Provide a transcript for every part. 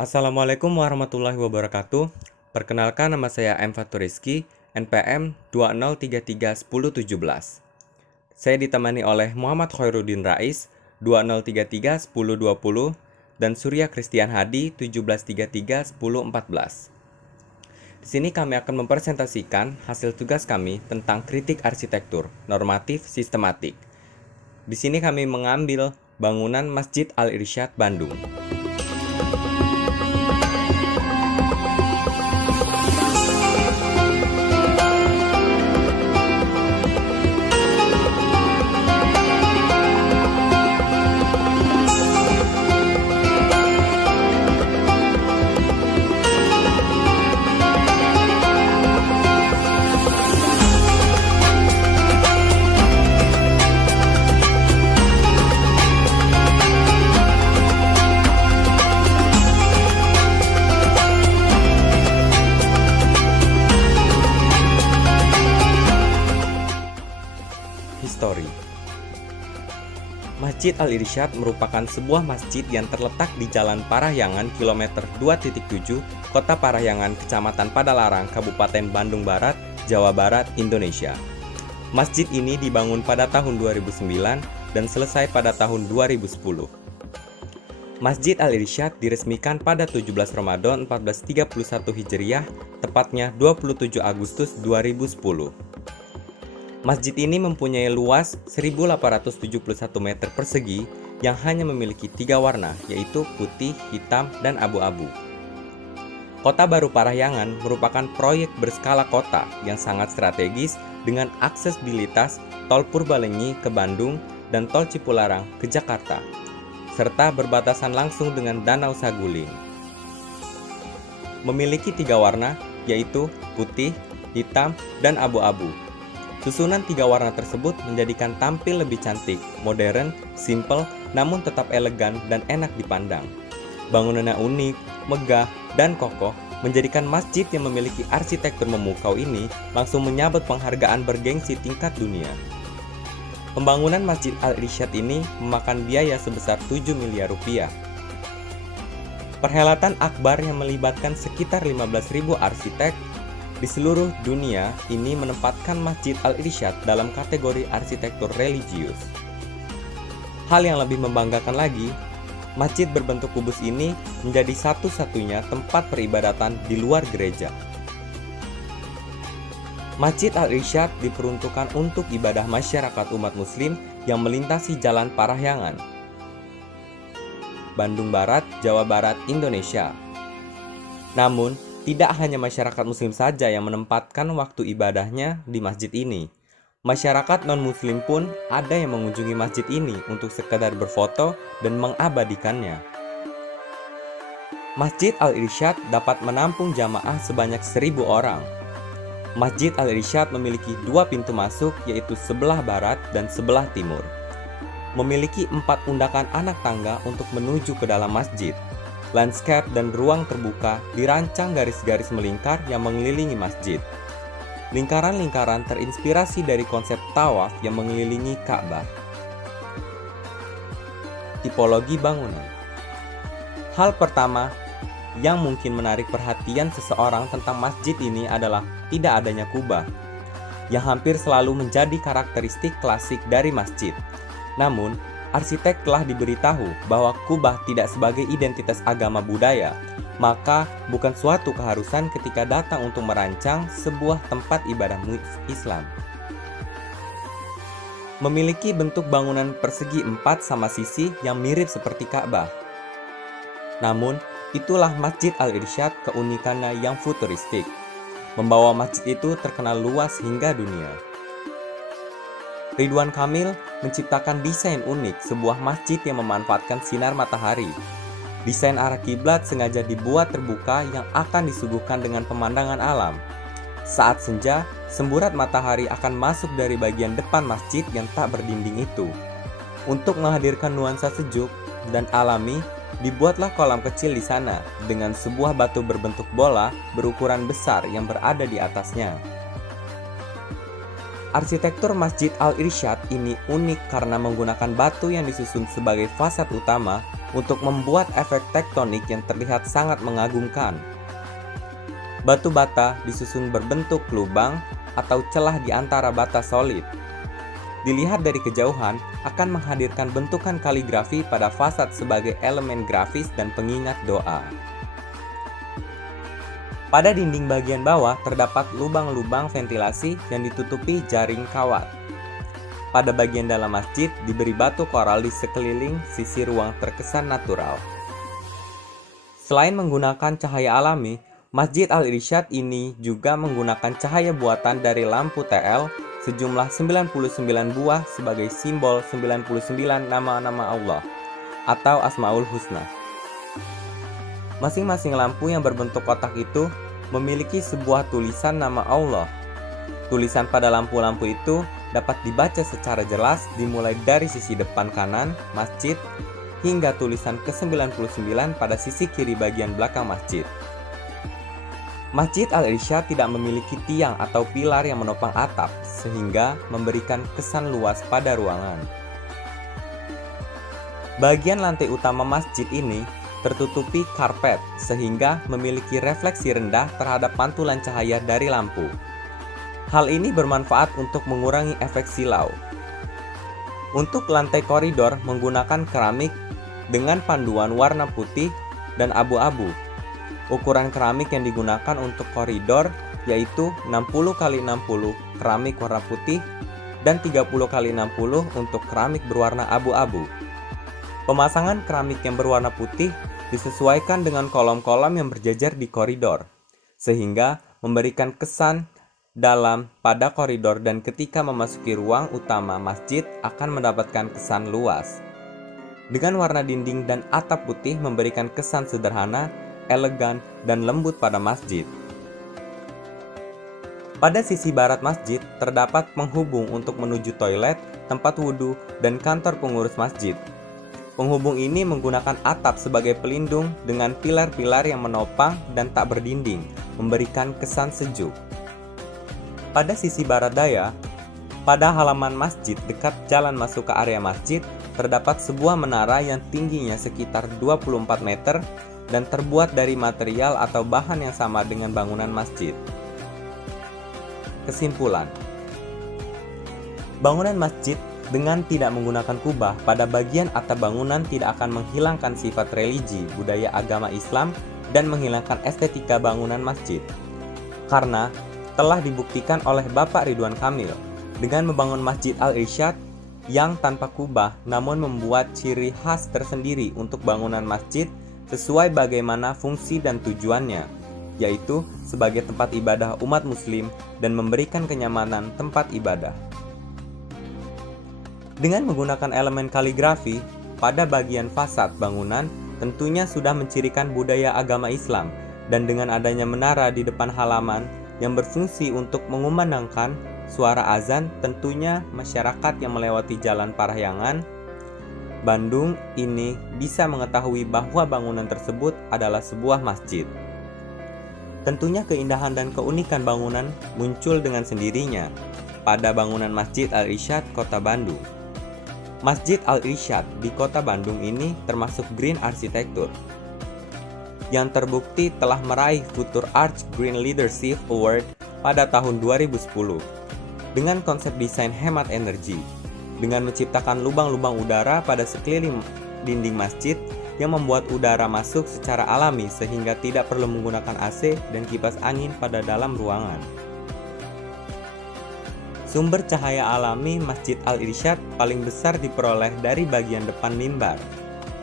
Assalamualaikum warahmatullahi wabarakatuh. Perkenalkan, nama saya M. Faturiski, NPM 20331017. Saya ditemani oleh Muhammad Khairuddin Rais 20331020 dan Surya Christian Hadi 17331014. Di sini kami akan mempresentasikan hasil tugas kami tentang kritik arsitektur normatif sistematik. Di sini kami mengambil bangunan Masjid Al-Irsyad Bandung. History. Masjid Al-Irsyad merupakan sebuah masjid yang terletak di Jalan Parahyangan kilometer 2.7, Kota Parahyangan, Kecamatan Padalarang, Kabupaten Bandung Barat, Jawa Barat, Indonesia. Masjid ini dibangun pada tahun 2009 dan selesai pada tahun 2010. Masjid Al-Irsyad diresmikan pada 17 Ramadan 1431 Hijriah, tepatnya 27 Agustus 2010. Masjid ini mempunyai luas 1.871 meter persegi yang hanya memiliki 3 warna, yaitu putih, hitam, dan abu-abu. Kota Baru Parahyangan merupakan proyek berskala kota yang sangat strategis dengan aksesibilitas Tol Purbalenyi ke Bandung dan Tol Cipularang ke Jakarta, serta berbatasan langsung dengan Danau Saguling. Memiliki 3 warna, yaitu putih, hitam, dan abu-abu. Susunan 3 warna tersebut menjadikan tampil lebih cantik, modern, simple, namun tetap elegan dan enak dipandang. Bangunannya unik, megah, dan kokoh menjadikan masjid yang memiliki arsitektur memukau ini langsung menyabet penghargaan bergengsi tingkat dunia. Pembangunan Masjid Al-Irsyad ini memakan biaya sebesar 7 miliar rupiah. Perhelatan akbar yang melibatkan sekitar 15.000 arsitek di seluruh dunia ini menempatkan Masjid Al-Irsyad dalam kategori arsitektur religius. Hal yang lebih membanggakan lagi, masjid berbentuk kubus ini menjadi satu-satunya tempat peribadatan di luar gereja. Masjid Al-Irsyad diperuntukkan untuk ibadah masyarakat umat muslim yang melintasi Jalan Parahyangan, Bandung Barat, Jawa Barat, Indonesia. Namun, tidak hanya masyarakat muslim saja yang menempatkan waktu ibadahnya di masjid ini. Masyarakat non-muslim pun ada yang mengunjungi masjid ini untuk sekedar berfoto dan mengabadikannya. Masjid Al-Irsyad dapat menampung jamaah sebanyak 1.000 orang. Masjid Al-Irsyad memiliki 2 pintu masuk, yaitu sebelah barat dan sebelah timur. Memiliki 4 undakan anak tangga untuk menuju ke dalam masjid. Landscape dan ruang terbuka dirancang garis-garis melingkar yang mengelilingi masjid. Lingkaran-lingkaran terinspirasi dari konsep tawaf yang mengelilingi Ka'bah. Tipologi bangunan. Hal pertama yang mungkin menarik perhatian seseorang tentang masjid ini adalah tidak adanya kubah, yang hampir selalu menjadi karakteristik klasik dari masjid. Namun, arsitek telah diberitahu bahwa kubah tidak sebagai identitas agama budaya, maka bukan suatu keharusan ketika datang untuk merancang sebuah tempat ibadah Islam. Memiliki bentuk bangunan persegi 4 sama sisi yang mirip seperti Ka'bah. Namun, itulah Masjid Al-Irsyad keunikannya yang futuristik, membawa masjid itu terkenal luas hingga dunia. Ridwan Kamil menciptakan desain unik sebuah masjid yang memanfaatkan sinar matahari. Desain arah kiblat sengaja dibuat terbuka yang akan disuguhkan dengan pemandangan alam. Saat senja, semburat matahari akan masuk dari bagian depan masjid yang tak berdinding itu. Untuk menghadirkan nuansa sejuk dan alami, dibuatlah kolam kecil di sana dengan sebuah batu berbentuk bola berukuran besar yang berada di atasnya. Arsitektur Masjid Al-Irsyad ini unik karena menggunakan batu yang disusun sebagai fasad utama untuk membuat efek tektonik yang terlihat sangat mengagumkan. Batu bata disusun berbentuk lubang atau celah di antara bata solid. Dilihat dari kejauhan akan menghadirkan bentukan kaligrafi pada fasad sebagai elemen grafis dan pengingat doa. Pada dinding bagian bawah terdapat lubang-lubang ventilasi yang ditutupi jaring kawat. Pada bagian dalam masjid diberi batu koral di sekeliling sisi ruang terkesan natural. Selain menggunakan cahaya alami, Masjid Al-Irsyad ini juga menggunakan cahaya buatan dari lampu TL sejumlah 99 buah sebagai simbol 99 nama-nama Allah atau Asmaul Husna. Masing-masing lampu yang berbentuk kotak itu memiliki sebuah tulisan nama Allah. Tulisan pada lampu-lampu itu dapat dibaca secara jelas dimulai dari sisi depan kanan masjid hingga tulisan ke-99 pada sisi kiri bagian belakang masjid. Masjid Al-Irsyad tidak memiliki tiang atau pilar yang menopang atap, sehingga memberikan kesan luas pada ruangan. Bagian lantai utama masjid ini tertutupi karpet, sehingga memiliki refleksi rendah terhadap pantulan cahaya dari lampu. Hal ini bermanfaat untuk mengurangi efek silau. Untuk lantai koridor menggunakan keramik dengan panduan warna putih dan abu-abu. Ukuran keramik yang digunakan untuk koridor yaitu 60 x 60 keramik warna putih dan 30 x 60 untuk keramik berwarna abu-abu. Pemasangan keramik yang berwarna putih disesuaikan dengan kolom-kolom yang berjajar di koridor, sehingga memberikan kesan dalam pada koridor dan ketika memasuki ruang utama masjid akan mendapatkan kesan luas. Dengan warna dinding dan atap putih memberikan kesan sederhana, elegan, dan lembut pada masjid. Pada sisi barat masjid terdapat penghubung untuk menuju toilet, tempat wudhu, dan kantor pengurus masjid. Penghubung ini menggunakan atap sebagai pelindung dengan pilar-pilar yang menopang dan tak berdinding, memberikan kesan sejuk. Pada sisi barat daya, pada halaman masjid dekat jalan masuk ke area masjid, terdapat sebuah menara yang tingginya sekitar 24 meter dan terbuat dari material atau bahan yang sama dengan bangunan masjid. Kesimpulan, bangunan masjid dengan tidak menggunakan kubah pada bagian atap bangunan tidak akan menghilangkan sifat religi, budaya agama Islam, dan menghilangkan estetika bangunan masjid. Karena telah dibuktikan oleh Bapak Ridwan Kamil dengan membangun Masjid Al-Irsyad yang tanpa kubah namun membuat ciri khas tersendiri untuk bangunan masjid sesuai bagaimana fungsi dan tujuannya, yaitu sebagai tempat ibadah umat muslim dan memberikan kenyamanan tempat ibadah. Dengan menggunakan elemen kaligrafi pada bagian fasad bangunan tentunya sudah mencirikan budaya agama Islam, dan dengan adanya menara di depan halaman yang berfungsi untuk mengumandangkan suara azan, tentunya masyarakat yang melewati Jalan Parahyangan, Bandung ini bisa mengetahui bahwa bangunan tersebut adalah sebuah masjid. Tentunya keindahan dan keunikan bangunan muncul dengan sendirinya pada bangunan Masjid Al-Irsyad Kota Bandung. Masjid Al-Irsyad di Kota Bandung ini termasuk green arsitektur, yang terbukti telah meraih Future Arch Green Leadership Award pada tahun 2010 dengan konsep desain hemat energi, dengan menciptakan lubang-lubang udara pada sekeliling dinding masjid yang membuat udara masuk secara alami sehingga tidak perlu menggunakan AC dan kipas angin pada dalam ruangan. Sumber cahaya alami Masjid Al-Irsyad paling besar diperoleh dari bagian depan mimbar.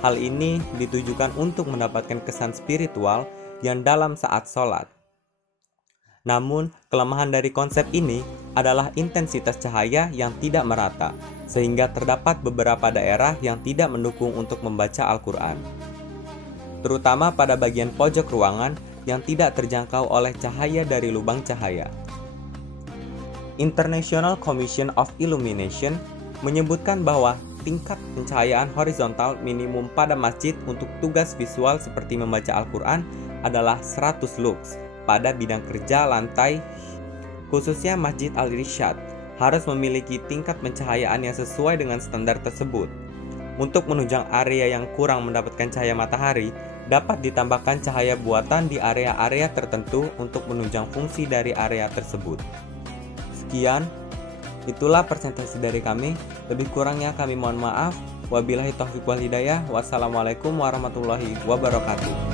Hal ini ditujukan untuk mendapatkan kesan spiritual yang dalam saat sholat. Namun, kelemahan dari konsep ini adalah intensitas cahaya yang tidak merata, sehingga terdapat beberapa daerah yang tidak mendukung untuk membaca Al-Quran, terutama pada bagian pojok ruangan yang tidak terjangkau oleh cahaya dari lubang cahaya. International Commission of Illumination menyebutkan bahwa tingkat pencahayaan horizontal minimum pada masjid untuk tugas visual seperti membaca Al-Quran adalah 100 lux pada bidang kerja lantai. Khususnya Masjid Al-Irsyad harus memiliki tingkat pencahayaan yang sesuai dengan standar tersebut. Untuk menunjang area yang kurang mendapatkan cahaya matahari, dapat ditambahkan cahaya buatan di area-area tertentu untuk menunjang fungsi dari area tersebut. Sekian, itulah presentasi dari kami. Lebih kurangnya kami mohon maaf. Wabillahi taufiq wal hidayah. Wassalamualaikum warahmatullahi wabarakatuh.